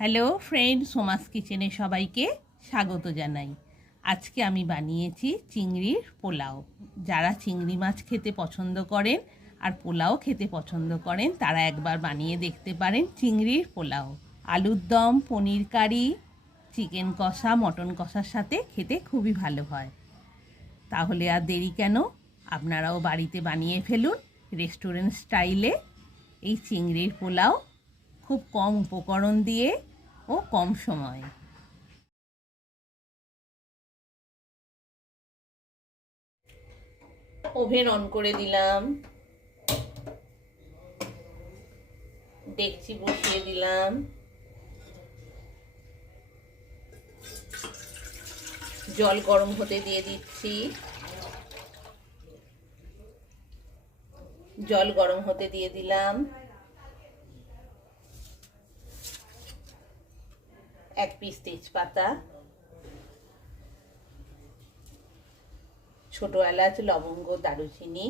Hello friend, Soma's কিচেনে সবাইকে স্বাগত জানাই। আজকে আমি বানিয়েছি চিংড়ির পোলাও। যারা চিংড়ি মাছ খেতে পছন্দ করেন আর পোলাও খেতে পছন্দ করেন তারা একবার বানিয়ে দেখতে পারেন চিংড়ির পোলাও। আলুর দম, পনির কারি, চিকেন কষা, মটন কষার সাথে খেতে খুবই ভালো হয়। তাহলে আর দেরি কেন, আপনারাও বাড়িতে বানিয়ে ফেলুন রেস্টুরেন্ট স্টাইলে এই চিংড়ির পোলাও, খুব কম উপকরণ দিয়ে ও কম সময়ে। ওভেন অন করে দিলাম, ডেকচি বসিয়ে দিলাম, জল গরম হতে দিয়ে দিচ্ছি। জল গরম হতে দিয়ে দিলাম, এক পিস তেজপাতা, ছোট এলাচ, লবঙ্গ, দারুচিনি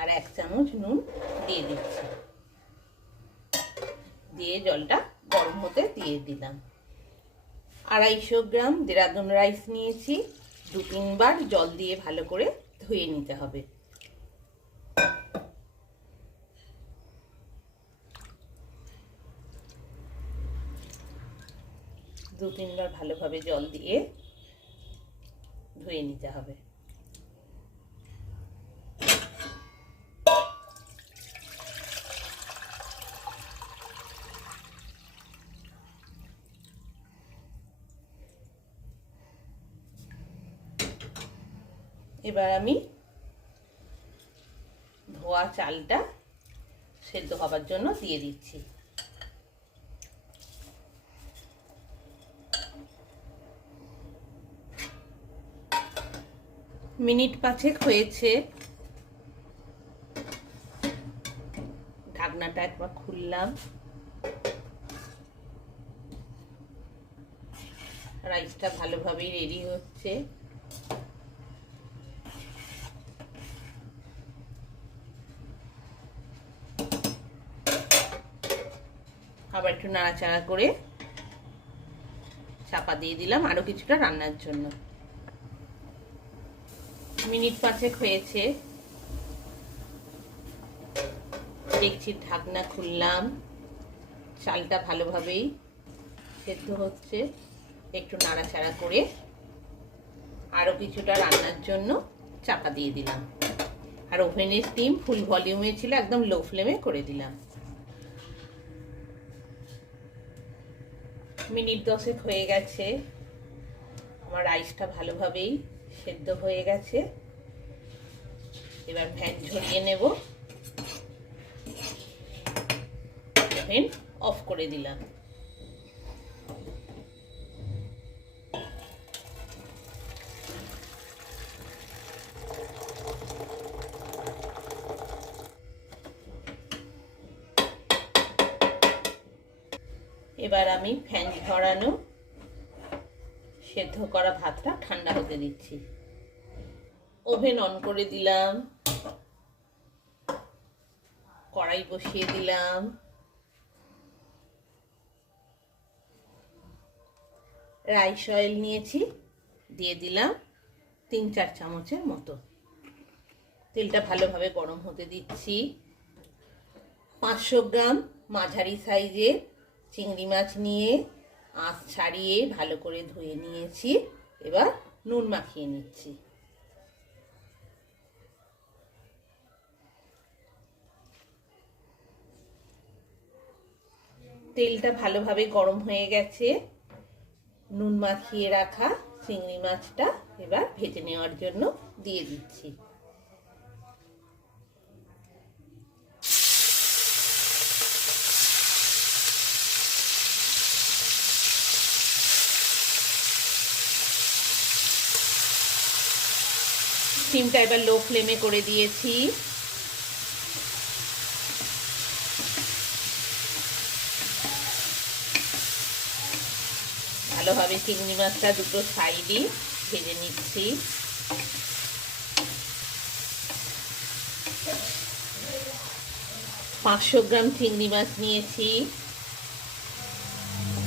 আর 1 চামচ নুন দিয়ে দিচ্ছি। দিয়ে জলটা গরম হতে দিয়ে দিলাম। 250 গ্রাম দেরাদুন রাইস নিয়েছি, 2-3 বার জল দিয়ে ভালো করে ধুয়ে নিতে হবে। দু তিনবার ভালোভাবে জল দিয়ে ধুয়ে নিতে হবে। এবার আমি ধোয়া চালটা সেদ্ধ হবার জন্য দিয়ে দিচ্ছি। মিনিট 5 হয়েছে, ঢাকনাটা একবার খুললাম। রাইসটা ভালোভাবেই রেডি হচ্ছে। আবার একটু নাড়াচাড়া করে চাপা দিয়ে দিলাম আরো কিছুটা রান্নার জন্য। মিনিট 5 হয়েছে, ডেকচির ঢাকনা খুললাম। চালটা ভালোভাবেই সেদ্ধ হচ্ছে। একটু নাড়াচাড়া করে আরো কিছুটা রান্নার জন্য চাপা দিয়ে দিলাম। আর ওভেনের স্টিম ফুল ভলিউমে ছিল, একদম লো ফ্লেমে করে দিলাম। মিনিট 10 হয়ে গেছে, আমার রাইসটা ভালোভাবেই সেদ্ধ হয়ে গেছে। এবার ফ্যান ঝরিয়ে নেব, ওভেন অফ করে দিলাম। এবার আমি ফ্যান ঝরানো সেদ্ধ করা ভাতটা ঠান্ডা হতে দিচ্ছি। ওভেন অন করে দিলাম, কড়াই বসিয়ে দিলাম, রাইস অয়েল নিয়েছি, দিয়ে দিলাম 3-4 চামচের মতো। তেলটা ভালোভাবে গরম হতে দিচ্ছি। 500 গ্রাম মাঝারি সাইজের চিংড়ি মাছ নিয়ে আঁশ ছাড়িয়ে ভালো করে ধুয়ে নিয়েছি। এবার নুন মাখিয়ে নিচ্ছি। তেলটা ভালোভাবে গরম হয়ে গেছে। নুন মাখিয়ে রাখা চিংড়ি মাছটা এবার ভেজে নেওয়ার জন্য দিয়ে দিচ্ছি। স্টিমটা এবার লো ফ্লেমে করে দিয়েছি। ভালোভাবে চিংড়ি মাছটা দুটো সাইডই ভেজে নিচ্ছি। 500 গ্রাম চিংড়ি মাছ নিয়েছি,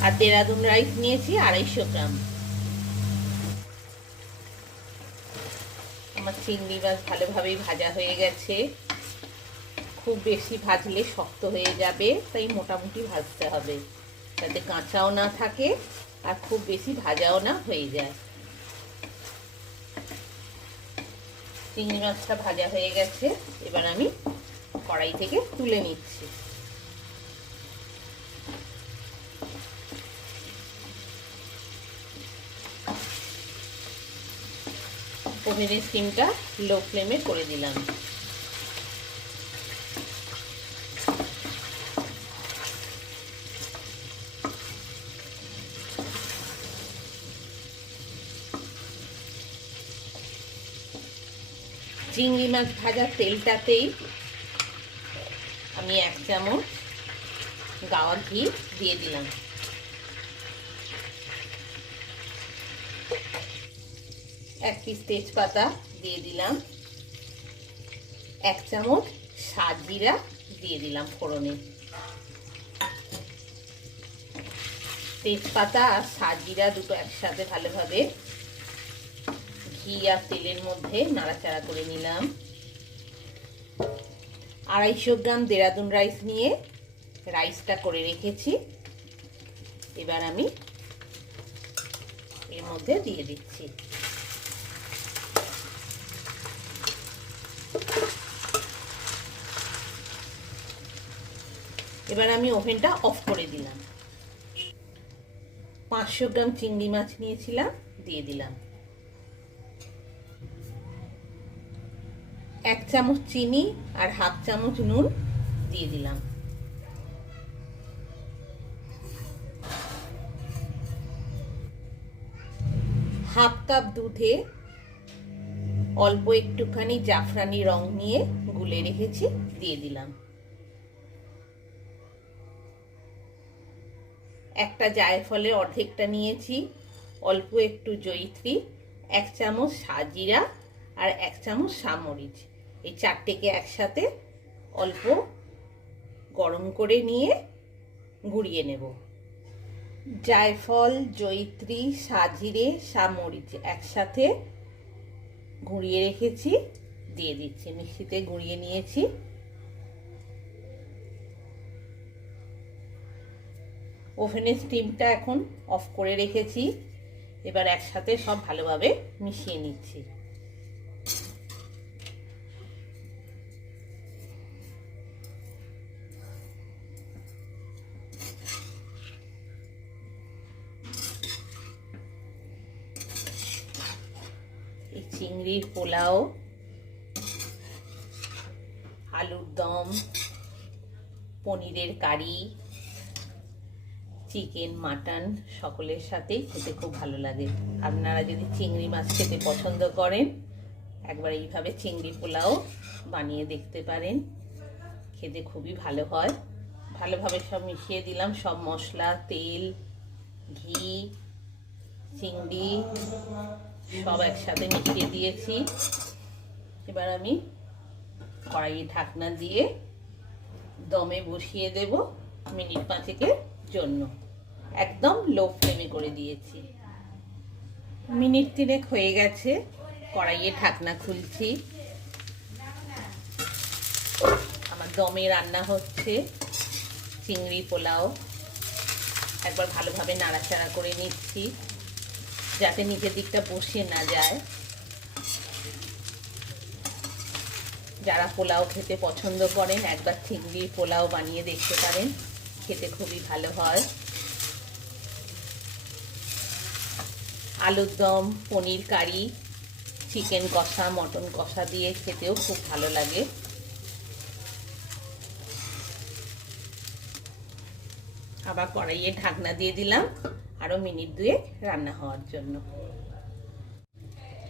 আর দেরাদুন রাইস নিয়েছি 250 গ্রাম। আমার চিংড়ি মাছ ভালোভাবেই ভাজা হয়ে গেছে। খুব বেশি ভাজলে শক্ত হয়ে যাবে, তাই মোটামুটি ভাজতে হবে যাতে কাঁচাও না থাকে আর খুব বেশি ভাজাও না হয়ে যায়। চিংড়ি মাছটা ভাজা হয়ে গেছে, এবার আমি কড়াই থেকে তুলে নিচ্ছি। ওভেনের স্টিমটা লো ফ্লেমে করে দিলাম। চিংড়ি মাছ ভাজার তেলটাতেই আমি 1 চামচ গাওয়া ঘি দিয়ে দিলাম। এক পিস তেজপাতা দিয়ে দিলাম। 1 চামচ সাজিরা দিয়ে দিলাম ফোড়নে। তেজপাতা আর সাজিরা দুটো একসাথে ভালোভাবে ঘি আর তেলের মধ্যে নাড়াচাড়া করে নিলাম। 250 গ্রাম দেরাদুন রাইস নিয়ে রাইসটা করে রেখেছি, এবার আমি এর মধ্যে দিয়ে দিচ্ছি। এবার আমি ওভেনটা অফ করে দিলাম। 500 গ্রাম চিংড়ি মাছ নিয়েছিলাম, দিয়ে দিলাম। 1 চামচ চিনি আর 1/2 চামচ নুন দিয়ে দিলাম। হাফ কাপ দুধে অল্প একটুখানি জাফরানি রং নিয়ে গুলে রেখেছি, দিয়ে দিলাম। একটা জায়ফলের অর্ধেকটা নিয়েছি, অল্প একটু জয়িত্রী, 1 চামচ সাজিরা আর 1 চামচ সামরিচ, এই চারটেকে একসাথে অল্প গরম করে নিয়ে গুঁড়িয়ে নেব। জায়ফল, জয়িত্রী, সাজিরে, সামরিচ একসাথে গুঁড়িয়ে রেখেছি, দিয়ে দিচ্ছি। মিক্সিতে গুঁড়িয়ে নিয়েছি। ওভেনের স্টিমটা এখন অফ করে রেখেছি, এবার একসাথে সব ভালোভাবে মিশিয়ে নিচ্ছি। এই চিংড়ির পোলাও, আলুর দম, পনিরের কারি, চিকেন, মাটন সকলের সাথেই খেতে খুব ভালো লাগে। আপনারা যদি চিংড়ি মাছ খেতে পছন্দ করেন, একবার এইভাবে চিংড়ি পোলাও বানিয়ে দেখতে পারেন, খেতে খুবই ভালো হয়। ভালোভাবে সব মিশিয়ে দিলাম, সব মশলা, তেল, ঘি, চিংড়ি সব একসাথে মিশিয়ে দিয়েছি। এবার আমি কড়াইয়ে ঢাকনা দিয়ে দমে বসিয়ে দেব মিনিট 5-এর জন্য। একদম লো ফ্লেমে করে দিয়েছি। মিনিট 3 হয়ে গেছে, কড়াইয়ে ঢাকনা খুলছি। আমার দমে রান্না হচ্ছে চিংড়ি পোলাও। একবার ভালোভাবে নাড়াচাড়া করে নিচ্ছি যাতে নিচের দিকটা বসে না যায়। যারা পোলাও খেতে পছন্দ করেন, একবার চিংড়ির পোলাও বানিয়ে দেখতে পারেন, খেতে খুবই ভালো হয়। আলুর দম, পনির কারি, চিকেন কষা, মটন কষা দিয়ে খেতেও খুব ভালো লাগে। আবার কড়াইয়ে ঢাকনা দিয়ে দিলাম আরো মিনিট 2 রান্না হওয়ার জন্য।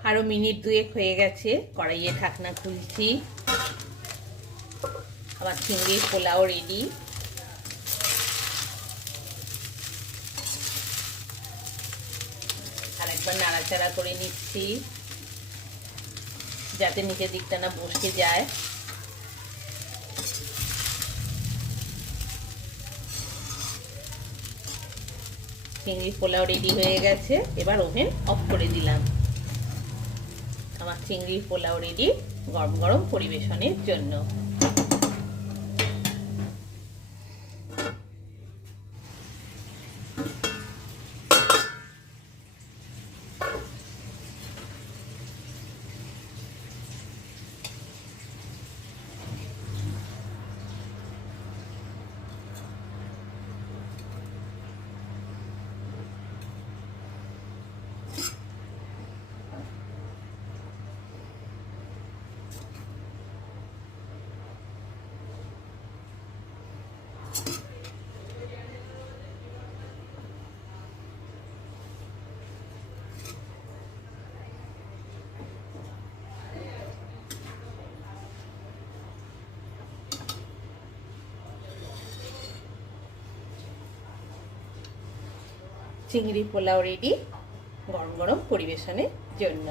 আরো মিনিট 2 হয়ে গেছে, কড়াইয়ে ঢাকনা খুলছি। আমার চিংড়ির পোলাও রেডি। আরেকবার নাড়াচাড়া করে নিচ্ছি যাতে নিচের দিকটা না বসে যায়। চিংড়ির পোলাও রেডি হয়ে গেছে। এবার ওভেন অফ করে দিলাম। আমার চিংড়ির পোলাও রেডি গরম গরম পরিবেশনের জন্য। চিংড়ি পোলাও রেডি গরম গরম পরিবেশনের জন্য।